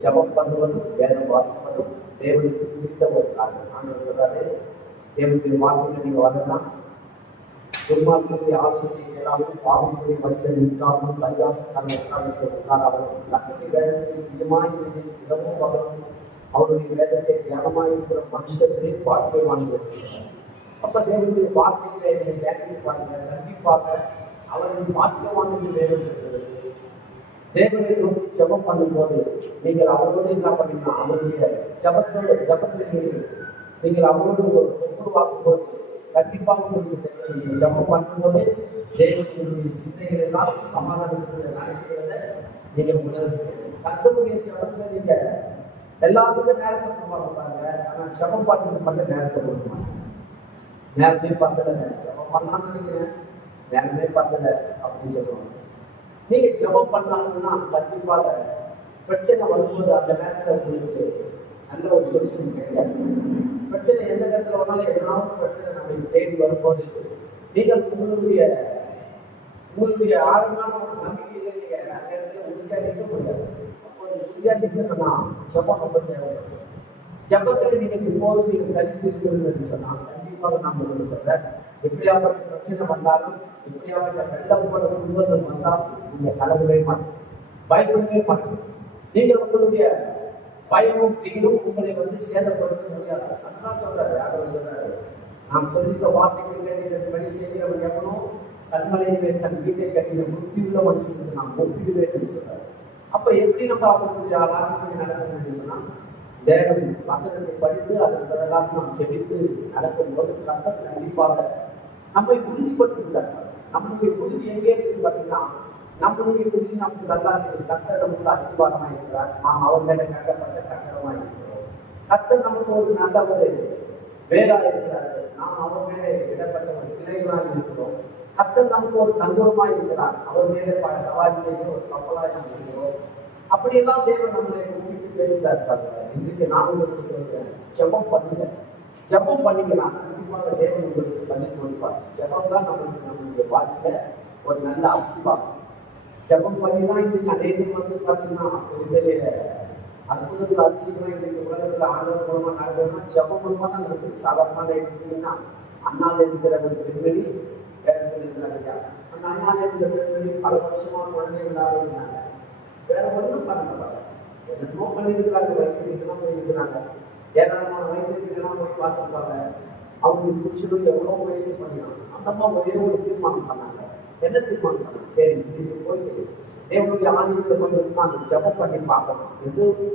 ஜபம் பண்ணுவதும் வேதம் வாசிப்பதும் தேவனுக்கு பிடித்த ஒரு காரணம். ஆண்டவர் சொல்றாரு, தேவனுடைய வார்த்தைகளை நீங்க வரலாம், துன்மார்க்கனுடைய ஆலோசனை கேளாமல், பாவங்களுடைய வழியில் நிற்காமல், பரிகாசக்கான உட்காராமல், தன்னுடைய வேதத்தை நிஜமாய் இரவும் பகலும் அவருடைய வேதத்தை தியானமாய் இருக்கிற மனுஷர்களே வாழ்க்கைவான்கள். அப்ப தேவனுடைய வார்த்தைகளை நீங்கள் தியானிப்பாங்க, கண்டிப்பாக அவர்கள் வாழ்க்கைவான்கள் வேதம் சொல்கிறது. தேவனை நோக்கி ஜபம் பண்ணும்போது நீங்கள் அவரோடு என்ன பண்ணீங்கன்னா, அவருடைய ஜபத்தில் நீங்கள் அவரோடு ஒப்புருவாக்கும் போது கண்டிப்பாக உங்களுக்கு தெரியும். நீங்கள் ஜபம் பண்ணும்போது தேவனுடைய சிந்தைகள் எல்லாம் சமாதானத்துடைய நடக்கிறத நீங்கள் உணர்வீங்க. கர்த்தருடைய ஜபத்தில் நீங்க எல்லாத்துக்கும் நேரத்தை கொடுப்பாங்க, ஆனால் ஜபம் பண்ணுறது மட்டும் நேரத்தை கொடுக்க மாட்டேன். நேரமே பத்தல, ஜபம் பண்ணலாம்னு நினைக்கிறேன், நேரமே பத்தல அப்படின்னு சொல்லுவாங்க. நீங்க ஜபம் பண்ணாங்கன்னா கண்டிப்பாக பிரச்சனை வரும்போது அந்த நேரத்தில் உங்களுக்கு நல்ல ஒரு சொல்யூஷன் கிடைக்காது. பிரச்சனை எந்த நேரத்தில் வந்தாலும் எதனாலும் பிரச்சனை நம்ம தேடி வரும்போது நீங்கள் உங்களுடைய ஆழமான ஒரு நம்பிக்கையில நீங்க அந்த இடத்துல உறுதியா நிற்க முடியாது. அப்போ உறுதியா நிற்கணும்னா ஜபம் ரொம்ப தேவைப்படும். ஜபத்தில் நீங்கள் இப்போது நீங்கள் கருத்து இருக்கிறது சொன்னால் கண்டிப்பாக நான் உங்களுக்கு சொல்றேன், எப்படியாப்பட்ட பிரச்சனை வந்தாலும், எப்படியாப்பட்ட வெள்ளம் போல குடும்பங்கள் வந்தாலும் நீங்க கலங்கவே மாட்டீங்க, பயப்படவே மாட்டீங்க. நீங்கள் உங்களுடைய பயமும் திகிலும் உங்களை சேதப்படுத்த முடியாது. அதுதான் சொல்றாரு, அவர் சொல்றாரு, நாம் சொல்லியிருக்க வார்த்தைகள் கேட்டபடி செய்கிறவன் எவனோ கண்மலையிலே தன் வீட்டை கட்டின புத்தியுள்ள மனுஷனுக்கு நாம் ஒப்பிடுவேன் என்று சொல்றாரு. அப்ப எப்படி நம்ம அவர்களுடைய வார்த்தைகளை நடக்கணும் என்று சொன்னா, தேவன் வசனத்தை படித்து அதன் பிறகாக நாம் செபித்து நடக்கும்போது கர்த்தர் கண்டிப்பாக நம்மை உறுதிப்படுத்துகிறார். நம்மளுடைய உறுதி எங்கே இருக்குன்னு பார்த்தீங்கன்னா, நம்மளுடைய உறுதி நமக்கு நல்லா இருக்குது. கர்த்தர் நமக்கு அஸ்திவாரமாக இருக்கிறார், நாம் அவர் மேலே கட்டப்பட்ட கட்டடமாக இருக்கிறோம். கர்த்தர் நமக்கு ஒரு நல்ல ஒரு வேறாக இருக்கிறார், நாம் அவர் மேலே இடப்பட்ட ஒரு கிளைகளாக இருக்கிறோம். கர்த்தர் நமக்கு ஒரு நங்கூரமாக இருக்கிறார், அவர் மேலே சவாரி செய்கிற ஒரு கப்பலாக நாம் இருக்கிறோம். அப்படியெல்லாம் தேவன் நம்மளை கூப்பிட்டு பேசுகிறார். இன்றைக்கு நான் உங்களுக்கு சொல்கிறேன், ஜெபம் பண்ணுங்க. ஜெபம் பண்ணிக்கலாம், கண்டிப்பாக தேவன் உங்களுக்கு பதில் கொடுப்பார். ஜெபம் தான் நம்மளுடைய வாழ்க்கையில ஒரு நல்ல அஸ்திவாரம். ஜெபம் பண்ணிதான் இன்னைக்கு அநேகம் பார்த்தீங்கன்னா பெரிய அற்புதங்கள் அதிசயமாக இன்னைக்கு உலகத்தில் ஆண்டவர் மூலமா நடக்குதுன்னா ஜெபம் மூலமா தான் நடக்குது. சாதாரணமாக எடுத்துக்கிட்டீங்கன்னா, அண்ணால இருக்கிற ஒரு பெண்மணி வேதத்தில் இருக்கிறாங்க. அந்த அண்ணால இருக்கிற பெண்மணி பல வருஷமான குழந்தை இல்லாத இருந்தாங்க. வேற ஒன்றும் பண்ணல, என்னமோ பண்ணியிருக்கிறாங்க, வைத்தியர்கள்லாம் போயிருக்கிறாங்க, ஏராளமான வைத்தியர்கள்லாம் போய் பார்த்துருப்பாங்க. அவங்களுக்கு புருஷனும் எவ்வளோ முயற்சி பண்ணினாங்க. அந்த அம்மா ஒரே ஒரு தீர்மானம் பண்ணாங்க. என்ன தீர்மானம் பண்ணாங்க? சரி, இது போயிட்டு தேவனுடைய ஆலயத்தில் போய் அந்த ஜெபம் பண்ணி பார்க்கணும் என்று